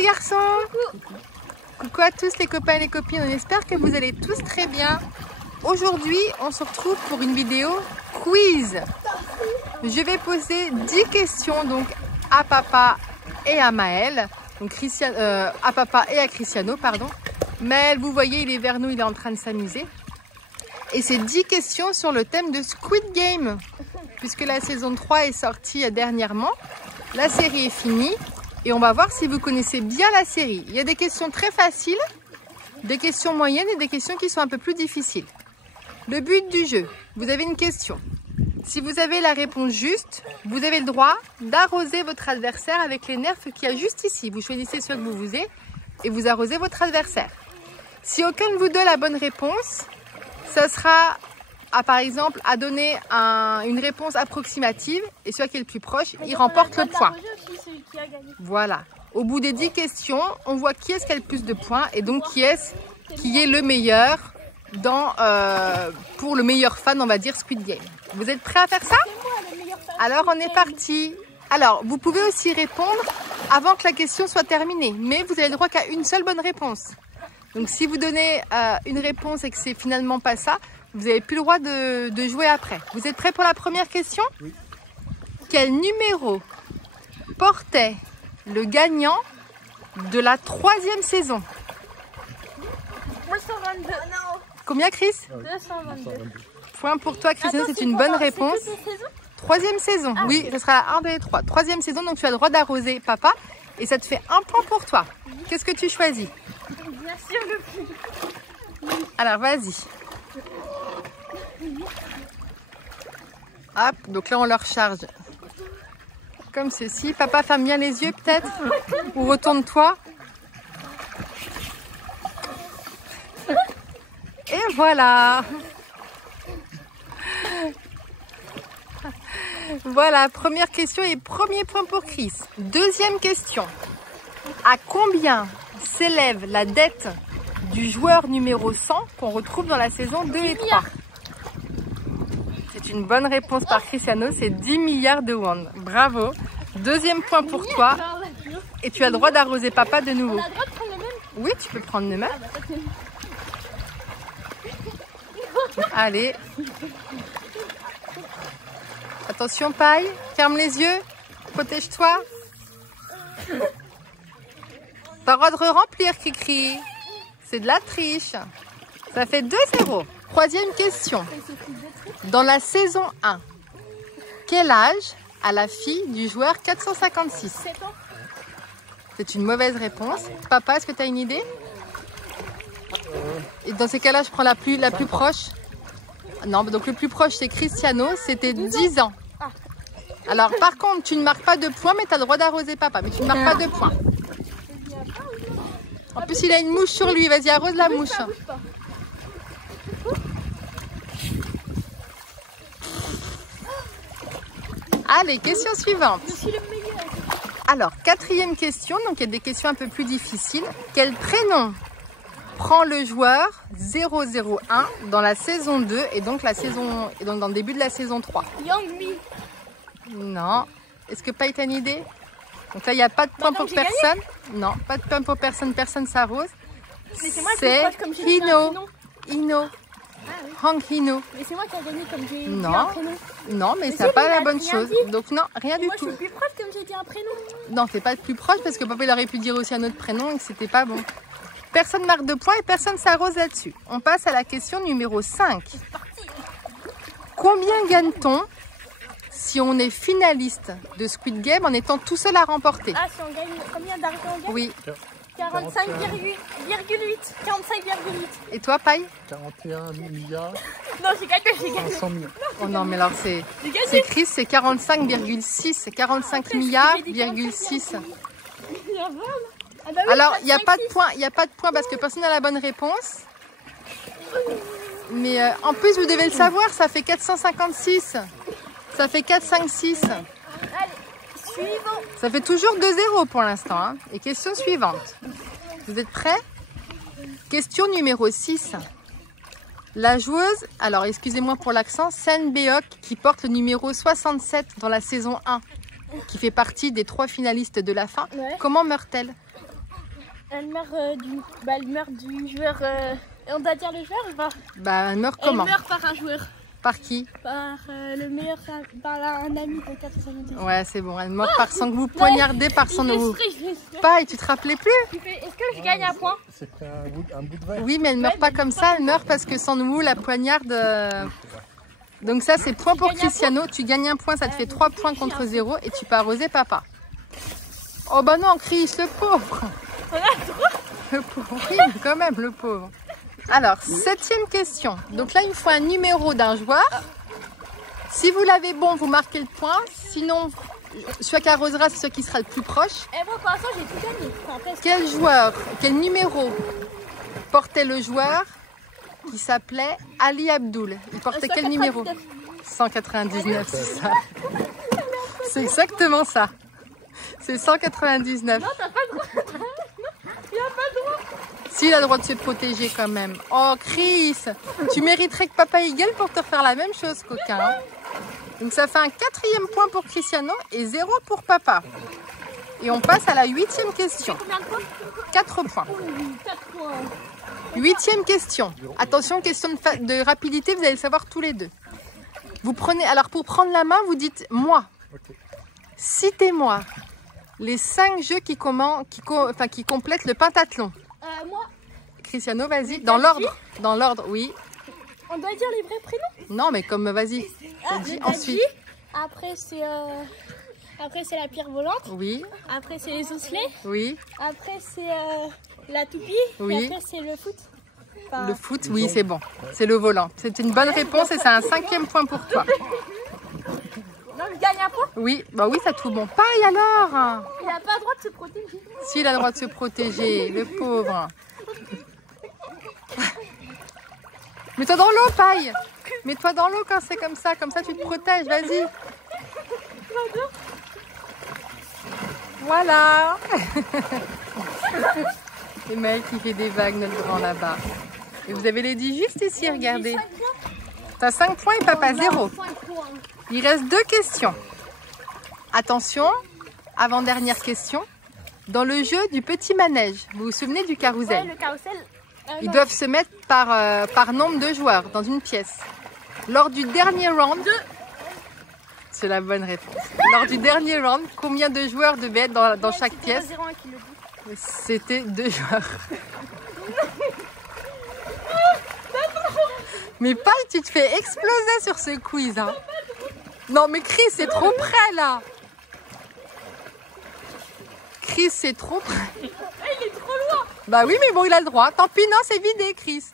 les garçons. Coucou à tous les copains et les copines, on espère que vous allez tous très bien. Aujourd'hui, on se retrouve pour une vidéo quiz. Je vais poser 10 questions donc à papa et à Maël. Donc à papa et à Cristiano, pardon. Maël, vous voyez, il est vers nous, il est en train de s'amuser. Et c'est 10 questions sur le thème de Squid Game. Puisque la saison 3 est sortie dernièrement. La série est finie. Et on va voir si vous connaissez bien la série. Il y a des questions très faciles, des questions moyennes et des questions qui sont un peu plus difficiles. Le but du jeu, vous avez une question. Si vous avez la réponse juste, vous avez le droit d'arroser votre adversaire avec les nerfs qu'il y a juste ici. Vous choisissez ceux que vous voulez et vous arrosez votre adversaire. Si aucun de vous donne la bonne réponse, ça sera par exemple à donner une réponse approximative et celui qui est le plus proche, il remporte le point. Voilà. Au bout des 10 questions, on voit qui est-ce qui a le plus de points et donc qui est le meilleur pour le meilleur fan, on va dire, Squid Game. Vous êtes prêts à faire ça? Alors, on est parti. Alors, vous pouvez aussi répondre avant que la question soit terminée, mais vous avez le droit qu'à une seule bonne réponse. Donc, si vous donnez une réponse et que c'est finalement pas ça, vous n'avez plus le droit de jouer après. Vous êtes prêts pour la première question? Oui. Quel numéro portait le gagnant de la 3e saison? 222. Combien, Chris? 222. Point pour toi, Christiane, c'est une bonne réponse. 3e saison, ah, oui, ce sera la 1, 2 et 3. 3e saison, donc tu as le droit d'arroser papa et ça te fait un point pour toi. Qu'est-ce que tu choisis? Bien sûr, le plus. Alors, vas-y. Hop, donc là, on leur charge comme ceci. Papa, ferme bien les yeux peut-être. Ou retourne-toi. Et voilà. Voilà, première question et premier point pour Chris. Deuxième question. À combien s'élève la dette du joueur numéro 100 qu'on retrouve dans la saison 2 et 3? C'est une bonne réponse par Cristiano, c'est 10 milliards de won. Bravo. Deuxième point pour toi. Et tu as le droit d'arroser papa de nouveau. On a le droit de prendre le même? Oui, tu peux prendre le même. Allez. Attention, paille. Ferme les yeux. Protège-toi. T'as le droit de remplir, Cricri. C'est de la triche. Ça fait 2-0. Troisième question. Dans la saison 1, quel âge a la fille du joueur 456? 7 ans. C'est une mauvaise réponse. Papa, est-ce que tu as une idée? Et dans ces cas-là, je prends la plus proche. Non, donc le plus proche, c'est Cristiano. C'était 10 ans. Alors, par contre, tu ne marques pas de points, mais tu as le droit d'arroser papa. Mais tu ne marques pas de points. En plus, il a une mouche sur lui. Vas-y, arrose la mouche. Allez, question suivante. Je suis le meilleur. Alors, quatrième question, donc il y a des questions un peu plus difficiles. Quel prénom prend le joueur 001 dans la saison 2 et donc dans le début de la saison 3? Youngmi. Non. Est-ce que Paï, t'as une idée? Donc là, il n'y a pas de point pour personne. Non, pas de point pour personne, personne s'arrose. C'est Hino. Ah, oui. Hong Hino. Mais c'est moi qui ai gagné comme j'ai dit Non. un prénom. Non, mais ça n'a pas la bonne chose. Donc non, rien du Moi, tout. je suis plus proche comme j'ai dit un prénom. Non, t'es pas le plus proche parce que papa il aurait pu dire aussi un autre prénom et que c'était pas bon. Personne marque de points et personne s'arrose là-dessus. On passe à la question numéro 5. Combien gagne-t-on si on est finaliste de Squid Game en étant tout seul à remporter? Ah, si on gagne combien d'argent on gagne? Oui. 45,8. 45,8. Et toi, Paille? 41 milliards. Non, j'ai gagné. 500 millions. Oh non, mais alors c'est J'ai gagné. Chris, c'est 45,6. C'est 45 milliards,6. Ah bah oui, Alors, il n'y a 5, pas de 6. point, il n'y a pas de point parce que personne n'a la bonne réponse. Mais en plus, vous devez le savoir, ça fait 456. Ça fait 4, 5, 6. Allez, suivant. Ça fait toujours 2-0 pour l'instant. Hein. Et question suivante. Vous êtes prêts? Question numéro 6. La joueuse, alors excusez-moi pour l'accent, Sen Beok, qui porte le numéro 67 dans la saison 1, qui fait partie des 3 finalistes de la fin. Ouais. Comment meurt-elle? Elle meurt du joueur. On doit dire le joueur ou pas? Bah, elle meurt comment? Elle meurt par un joueur. Par qui? Par le meilleur. Par un ami de 470. Ouais, c'est bon. Elle meurt par Sang Woo, poignardée par Sang Woo. Paille, tu te rappelais plus? Est-ce que je gagne un point? C'est pris un bout de verre. Oui, mais elle meurt pas comme ça. Elle meurt parce que Sang Woo la poignarde. Donc ça, c'est point pour Cristiano. Tu gagnes un point, ça te fait 3 points contre 0 et tu peux arroser papa. Oh bah non, Chris, le pauvre. Le pauvre, oui, quand même, le pauvre. Alors, 7e question. Donc là, il me faut un numéro d'un joueur. Si vous l'avez bon, vous marquez le point. Sinon, celui qui arrosera, c'est celui qui sera le plus proche. Et moi, pour l'instant, j'ai tout gagné. Enfin, Quel joueur, quel numéro portait le joueur qui s'appelait Ali Abdoul? Il portait quel numéro? 199, c'est ça. C'est exactement ça. C'est 199. non, t'as pas le droit. Il a pas le droit. Si, il a le droit de se protéger quand même. Oh, Chris, tu mériterais que papa y gueule pour te faire la même chose, coquin. Hein. Donc ça fait un 4e point pour Cristiano et 0 pour papa. Et on passe à la 8e question. Combien de points? 4 points. 4 points. 8e question. Attention, question de rapidité, vous allez le savoir tous les deux. Vous prenez, alors pour prendre la main, vous dites moi. Okay. Citez-moi les 5 jeux qui complètent le pentathlon. Moi. Cristiano, vas-y. Dans l'ordre. Dans l'ordre, oui. On doit dire les vrais prénoms? Non, mais comme vas-y. Ensuite. Après, c'est la pierre volante. Oui. Après, c'est les osselets. Oui. Après, c'est la toupie. Oui. Et après, c'est le foot. Enfin... Le foot, oui, c'est bon. C'est le volant. C'est une bonne réponse et c'est un 5e point pour toi. Non, je gagne un point? Oui, bah oui, ça tout bon. Paille alors. Il n'a pas le droit de se protéger. Si, il a le droit de se protéger, le pauvre. Mets-toi dans l'eau, Paille. Mets-toi dans l'eau quand c'est comme ça tu te protèges, vas-y. Voilà. Et Maëlle qui fait des vagues, notre grand là-bas. Et vous avez les 10 juste ici, regardez. T'as 5 points et papa 0. Il reste 2 questions. Attention, avant-dernière question. Dans le jeu du petit manège, vous vous souvenez du carrousel? Ouais, le carrousel. Ils doivent se mettre par nombre de joueurs dans une pièce. Lors du dernier round, c'est la bonne réponse. Lors du dernier round, combien de joueurs devaient être dans chaque pièce? C'était 2 joueurs. Mais Paille, tu te fais exploser sur ce quiz. Hein. Non mais Chris, c'est trop près là. Chris, c'est trop près. Il est trop loin. Bah oui, mais bon, il a le droit. Tant pis, non, c'est vidé, Chris.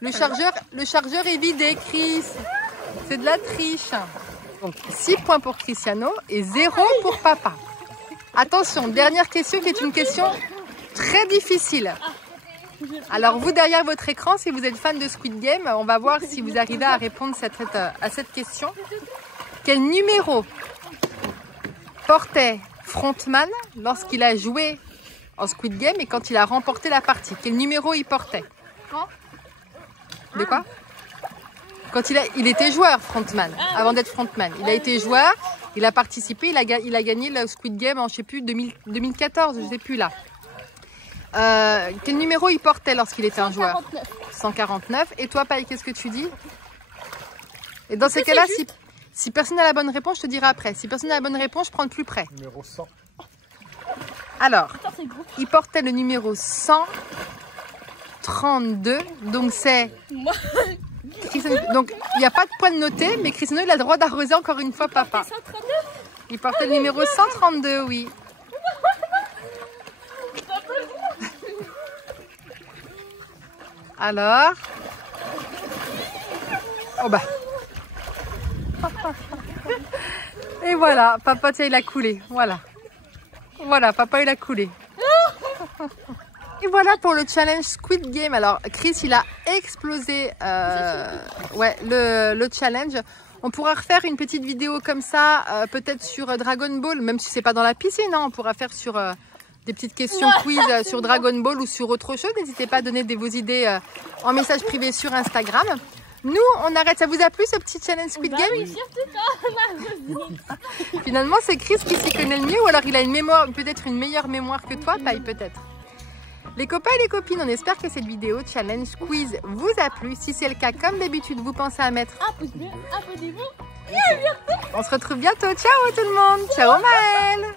Le chargeur est vidé, Chris. C'est de la triche. Donc 6 points pour Cristiano et 0 pour papa. Attention, dernière question qui est une question très difficile. Alors vous, derrière votre écran, si vous êtes fan de Squid Game, on va voir si vous arrivez à répondre à cette question. Quel numéro portait Frontman lorsqu'il a joué en Squid Game et quand il a remporté la partie? Quel numéro il portait? De quoi? Quand il était joueur, Frontman, avant d'être Frontman. Il a été joueur, il a participé, il a gagné le Squid Game en, je sais plus, 2014, je sais plus là. Quel numéro il portait lorsqu'il était un joueur? 149. Et toi, Paille, qu'est-ce que tu dis? Et dans ces cas-là, si personne n'a la bonne réponse, je te dirai après. Si personne n'a la bonne réponse, je prends le plus près. Numéro 100. Alors, il portait le numéro 132. Donc c'est... Donc il n'y a pas de point de noter, mais Cristiano, il a le droit d'arroser encore une fois papa. Il portait le numéro 132, oui. Alors... Oh bah... Et voilà, papa, tiens, il a coulé. Voilà. Voilà, papa, il a coulé. Et voilà pour le challenge Squid Game. Alors, Chris, il a explosé le challenge. On pourra refaire une petite vidéo comme ça, peut-être sur Dragon Ball, même si c'est pas dans la piscine. Hein, on pourra faire sur des petites questions quiz sur Dragon Ball ou sur autre chose. N'hésitez pas à donner vos idées en message privé sur Instagram. Nous, on arrête. Ça vous a plu ce petit challenge Squid Game? Oui, surtout pas. Finalement, c'est Chris qui s'y connaît le mieux, ou alors il a une mémoire, peut-être une meilleure mémoire que toi, Paille, peut-être. Les copains et les copines, on espère que cette vidéo challenge quiz vous a plu. Si c'est le cas, comme d'habitude, vous pensez à mettre un pouce bleu, abonnez-vous. On se retrouve bientôt. Ciao tout le monde. Ciao Maëlle.